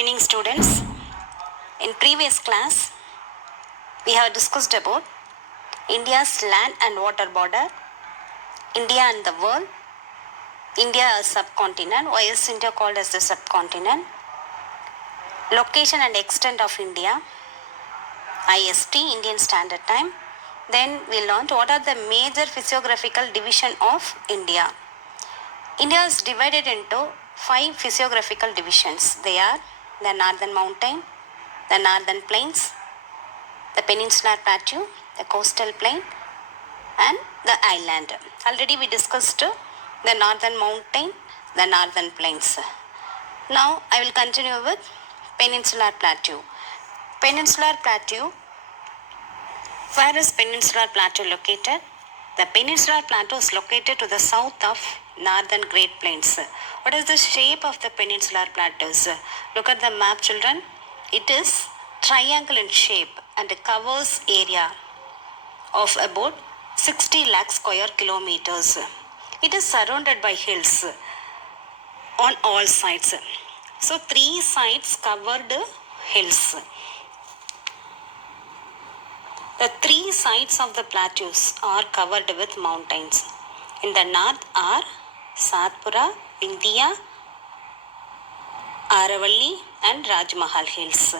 evening, students. In previous class, we have discussed about India's land and water border, India and the world, India as subcontinent. Why is India called as the subcontinent? Location and extent of India, IST, Indian Standard Time. Then we learned what are the major physiographical division of India. India is divided into 5 physiographical divisions. They are the northern mountain, the northern plains, the peninsular plateau, the coastal plain, and the island. Already we discussed the northern mountain, the northern plains. Now I will continue with peninsular plateau. Peninsular plateau. Where is peninsular plateau located? The peninsular plateau is located to the south of northern Great Plains. What is the shape of the peninsular plateaus? Look at the map, children. It is triangle in shape and covers area of about 60 lakh square kilometers. It is surrounded by hills on all sides. So 3 sides covered hills. The 3 sides of the plateaus are covered with mountains. In the north are Satpura, Vindhya, Aravalli and Rajmahal hills.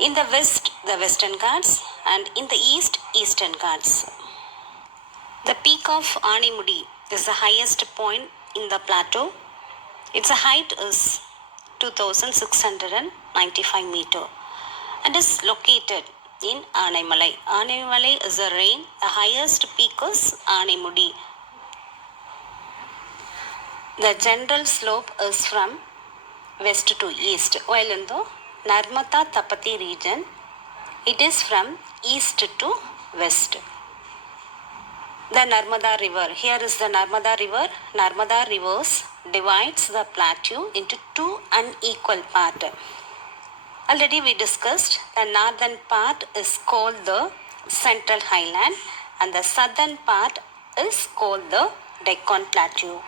In the west, the Western Ghats, and in the east, Eastern Ghats. The peak of Animudi is the highest point in the plateau. Its height is 2,695 meters and is located in Anaimalai. Anaimalai is a range. The highest peak is Animudi. The general slope is from west to east, while in the Narmada Tapati region, it is from east to west. The Narmada River. Here is the Narmada River. Narmada Rivers divides the plateau into 2 unequal parts. Already we discussed the northern part is called the Central Highland and the southern part is called the Deccan Plateau.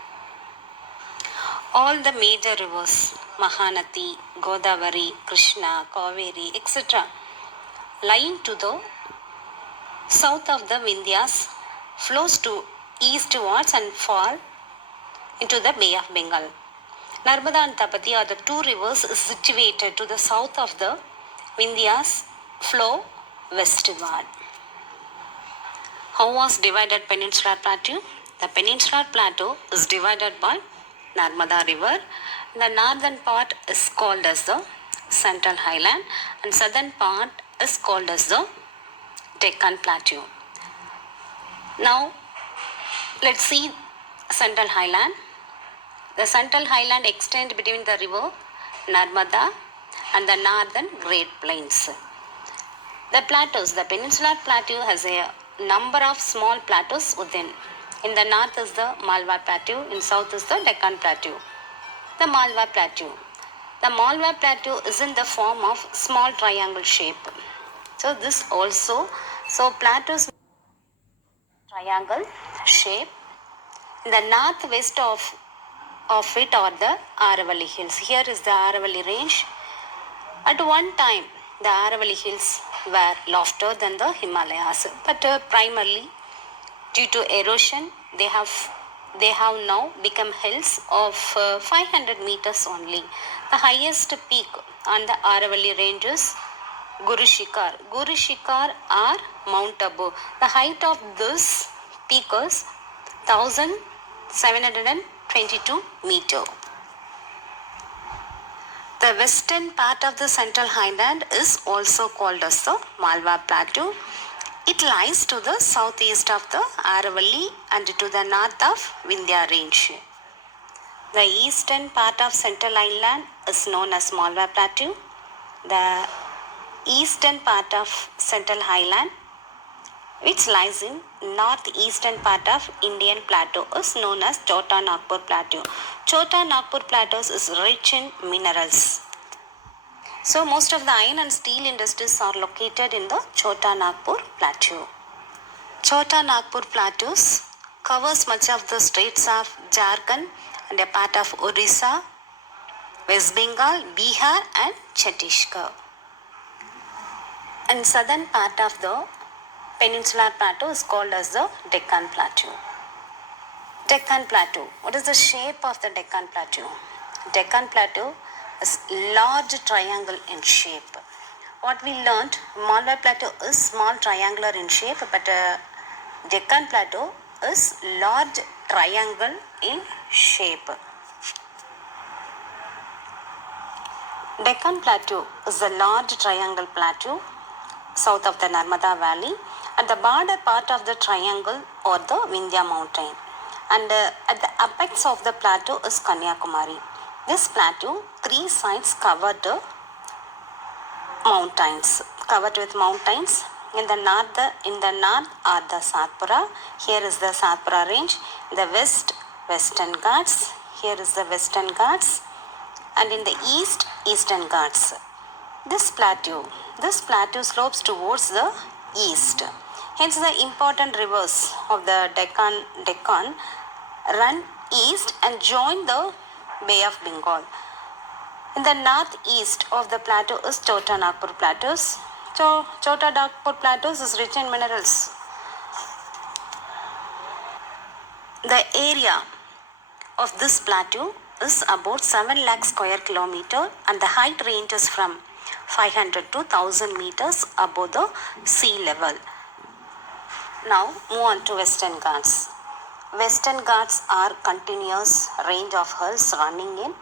All the major rivers, Mahanati, Godavari, Krishna, Kaveri, etc., lying to the south of the Vindhyas, flows to eastwards and fall into the Bay of Bengal. Narmada and Tapati are the 2 rivers situated to the south of the Vindhyas, flow westward. How was divided Peninsular Plateau? The Peninsular Plateau is divided by Narmada River. The northern part is called as the Central Highland and southern part is called as the Deccan Plateau. Now, let's see Central Highland. The Central Highland extends between the river Narmada and the northern Great Plains. The plateaus, the Peninsular Plateau has a number of small plateaus within. In the north is the Malwa Plateau, in south is the Deccan Plateau. The Malwa Plateau. The Malwa Plateau is in the form of small triangle shape. So this also, plateaus triangle shape. In the northwest of it are the Aravalli Hills. Here is the Aravalli range. At one time, the Aravalli Hills were loftier than the Himalayas, but primarily due to erosion, they have now become hills of 500 meters only. The highest peak on the Aravalli range is Guru Shikar. Guru Shikar or Mount Abu. The height of this peak is 1,722 meters. The western part of the Central Highland is also called as the Malwa Plateau. It lies to the southeast of the Aravalli and to the north of Vindhya range. The eastern part of Central Highland is known as Malwa Plateau. The eastern part of Central Highland, which lies in northeastern part of Indian Plateau, is known as Chota Nagpur Plateau. Chota Nagpur Plateau is rich in minerals. So most of the iron and steel industries are located in the Chota Nagpur Plateau. Chota Nagpur Plateaus covers much of the states of Jharkhand and a part of Orissa, West Bengal, Bihar and Chhattisgarh. And southern part of the peninsular plateau is called as the Deccan Plateau. Deccan Plateau. What is the shape of the Deccan Plateau? Deccan Plateau is large triangle in shape. What we learned, Malwa Plateau is small triangular in shape, but Deccan Plateau is large triangle in shape. Deccan Plateau is a large triangle plateau south of the Narmada Valley. At the border part of the triangle or the Vindhya mountain, and at the apex of the plateau is Kanyakumari. This plateau, three sides covered mountains, covered with mountains. In the north are the Satpura. Here is the Satpura range. The west, Western Ghats. Here is the Western Ghats, and in the east, Eastern Ghats. This plateau slopes towards the east. Hence, the important rivers of the Deccan run east and join the Bay of Bengal. In the northeast of the plateau is Chota Nagpur Plateaus. So, Chota Nagpur Plateaus is rich in minerals. The area of this plateau is about 7 lakh square kilometer, and the height ranges from 500 to 1000 meters above the sea level. Now move on to Western Ghats. Western Ghats are continuous range of hills running in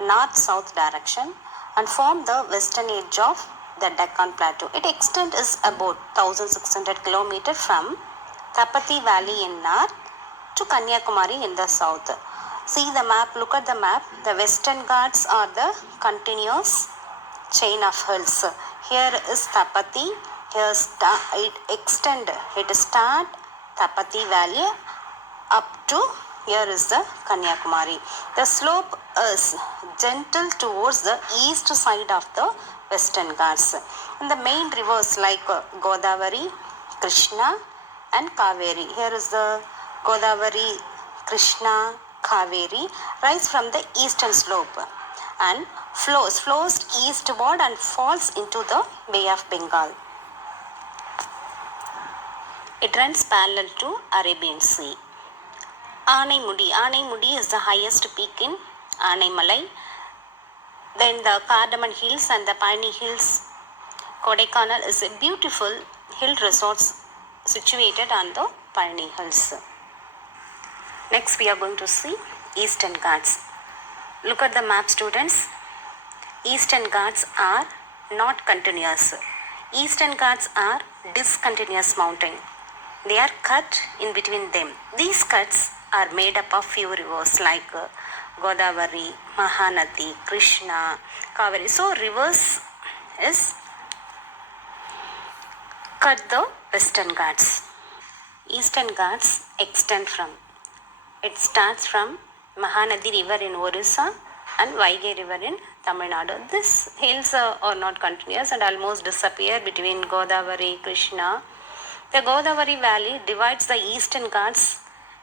north-south direction and form the western edge of the Deccan Plateau. Its extent is about 1600 km from Tapati Valley in north to Kanyakumari in the south. See the map, look at the map. The Western Ghats are the continuous chain of hills. Here is Tapati. It start Tapati Valley up to here is the Kanyakumari. The slope is gentle towards the east side of the Western Ghats. And the main rivers like Godavari, Krishna and Kaveri. Here is the Godavari, Krishna, Kaveri rise from the eastern slope and flows eastward and falls into the Bay of Bengal. It runs parallel to Arabian Sea. Anaimudi is the highest peak in Anaimalai. Then the Cardamom Hills and the Palni Hills. Kodaikanal is a beautiful hill resort situated on the Palni Hills. Next we are going to see Eastern Ghats. Look at the map, students. Eastern Ghats are not continuous. Eastern Ghats are discontinuous mountain. They are cut in between them. These cuts are made up of few rivers like Godavari, Mahanadi, Krishna, Kaveri. So rivers is cut the Western Ghats. Eastern Ghats extend from, it starts from Mahanadi river in Orissa and Vaigai river in Tamil Nadu. These hills are not continuous and almost disappear between Godavari, Krishna. The Godavari Valley divides the Eastern Ghats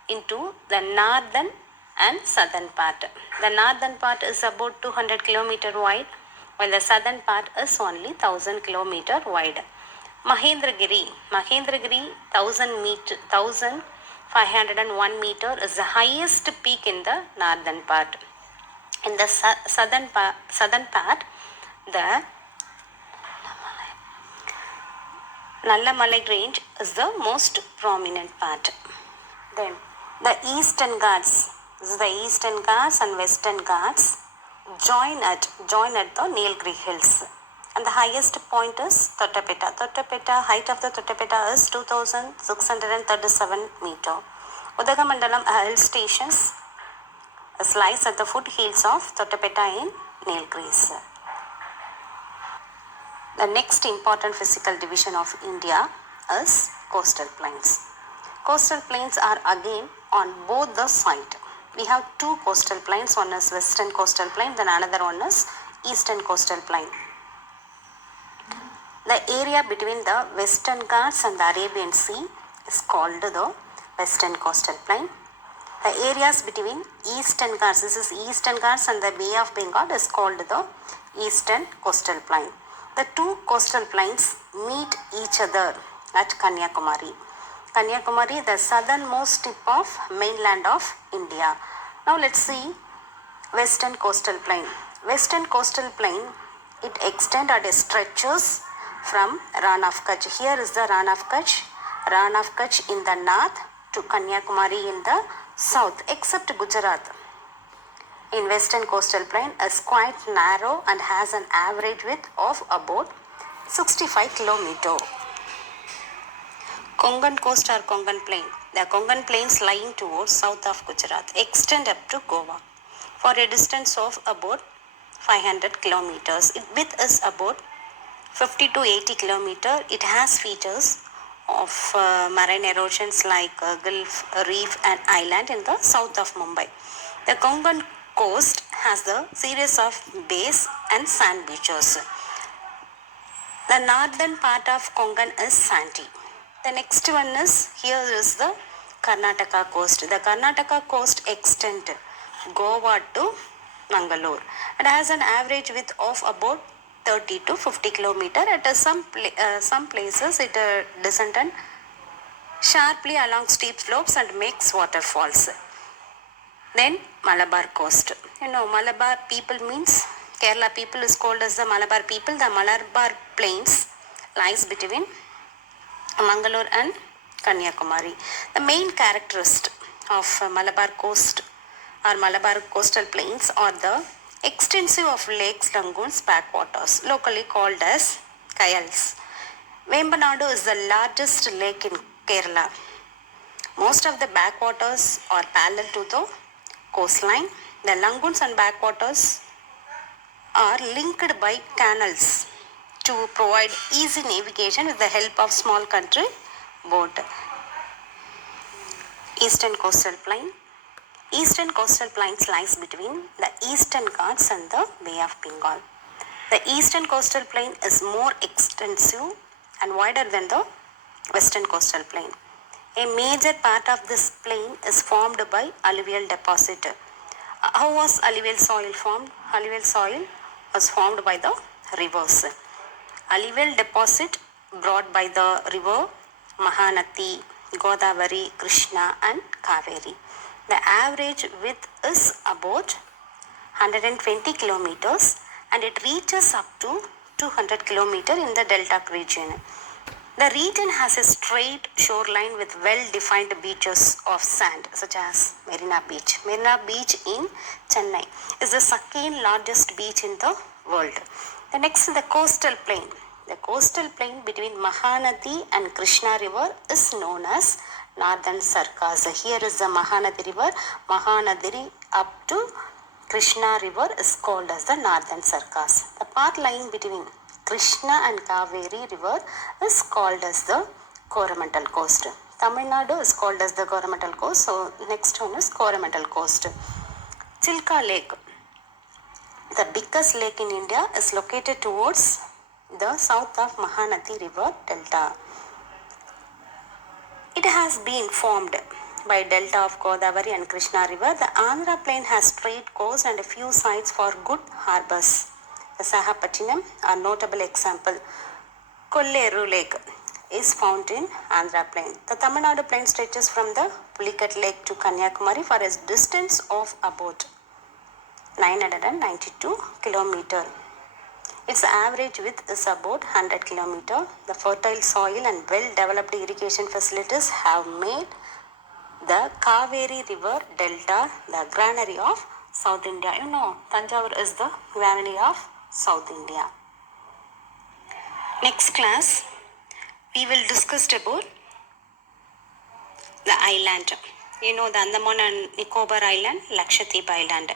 into the northern and southern part. The northern part is about 200 km wide, while the southern part is only 1000 km wide. Mahendragiri 1501 meter is the highest peak in the northern part. In the southern part, the Nallamalai range is the most prominent part. Then the Eastern Ghats, this is the Eastern Ghats and Western Ghats join at the Nilgiri Hills. And the highest point is Tottapeta. Height of the Tottapeta is 2637 meter. Udagamandalam hill stations lies at the foothills of Tottapeta in Nilgiris. The next important physical division of India is coastal plains. Coastal plains are again on both the sides. We have two coastal plains. One is Western coastal plain, then another one is Eastern coastal plain. The area between the Western Ghats and the Arabian Sea is called the Western coastal plain. The areas between Eastern Ghats, this is Eastern Ghats and the Bay of Bengal is called the Eastern Coastal Plain. The two coastal plains meet each other at Kanyakumari. Kanyakumari, the southernmost tip of mainland of India. Now let's see Western Coastal Plain. Western Coastal Plain, it extends and it stretches from Rann of Kutch. Here is the Rann of Kutch. Rann of Kutch in the north to Kanyakumari in the south, except Gujarat. In Western Coastal Plain is quite narrow and has an average width of about 65 km. Konkan Coast or Konkan Plain. The Konkan Plains lying towards south of Gujarat extend up to Goa for a distance of about 500 kilometers. Its width is about 50 to 80 kilometers. It has features of marine erosions like Gulf, Reef and Island in the south of Mumbai. The Konkan coast has the series of bays and sand beaches. The northern part of Konkan is sandy. The next one is, here is the Karnataka coast. The Karnataka coast extends Goa to Mangalore. It has an average width of about 30 to 50 kilometers. At some places it descends sharply along steep slopes and makes waterfalls. Then Malabar coast. Malabar people means Kerala people is called as the Malabar people. The Malabar plains lies between Mangalore and Kanyakumari. The main characteristic of Malabar coast or Malabar coastal plains are the extensive of lakes, lagoons, backwaters, locally called as Kayals. Vembanadu is the largest lake in Kerala. Most of the backwaters are parallel to the coastline. The lagoons and backwaters are linked by canals to provide easy navigation with the help of small country boat. Eastern Coastal Plain. Eastern Coastal Plains lies between the Eastern Ghats and the Bay of Bengal. The Eastern Coastal Plain is more extensive and wider than the Western Coastal Plain. A major part of this plain is formed by alluvial deposit. How was alluvial soil formed? Alluvial soil was formed by the rivers. Alluvial deposit brought by the river Mahanati, Godavari, Krishna and Kaveri. The average width is about 120 kilometers and it reaches up to 200 kilometers in the delta region. The region has a straight shoreline with well-defined beaches of sand such as Marina Beach. Marina Beach in Chennai is the second largest beach in the world. The next is the coastal plain. The coastal plain between Mahanadi and Krishna river is known as Northern Sarkars. Here is the Mahanadi river. Mahanadi up to Krishna river is called as the Northern Sarkars. The part lying between Krishna and Kaveri river is called as the Coromandel coast. Tamil Nadu is called as the Coromandel coast. So next one is Coromandel coast. Chilka Lake. The biggest lake in India is located towards the south of Mahanadi river delta. It has been formed by delta of Godavari and Krishna river. The Andhra plain has straight coast and a few sites for good harbors. The Sahapatinam are notable example. Kolleru Lake is found in Andhra plain. The Tamil Nadu plain stretches from the Pulikat Lake to Kanyakumari for a distance of about 992 km. Its average width is about 100 km. The fertile soil and well-developed irrigation facilities have made the Kaveri River Delta the granary of South India. Tanjavur is the granary of South India. Next class, we will discuss about the island. The Andaman and Nicobar Island, Lakshadweep Island.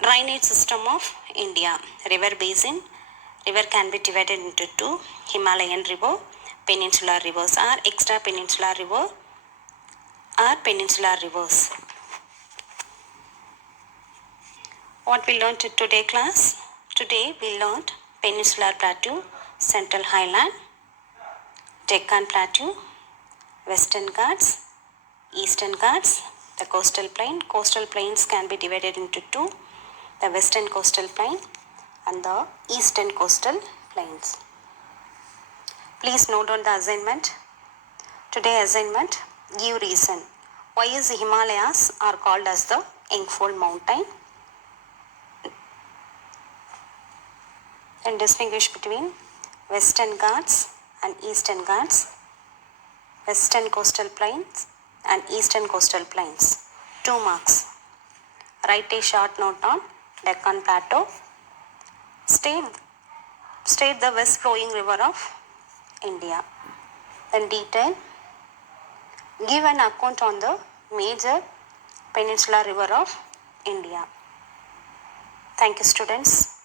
Drainage system of India. River basin. River can be divided into two. Himalayan river, peninsular rivers or extra peninsular river or peninsular rivers. What we learned today class? Today we learned Peninsular Plateau, Central Highland, Deccan Plateau, Western Ghats, Eastern Ghats, The coastal plain. Coastal plains can be divided into two, the western coastal plain and the eastern coastal plains. Please note on the assignment. Today assignment, give reason. Why is the Himalayas are called as the Engfold mountain? And distinguish between Western Ghats and Eastern Ghats, Western coastal plains and Eastern coastal plains. 2 marks. Write a short note on Deccan Plateau. State the west flowing river of India. Then detail. Give an account on the major peninsular river of India. Thank you, students.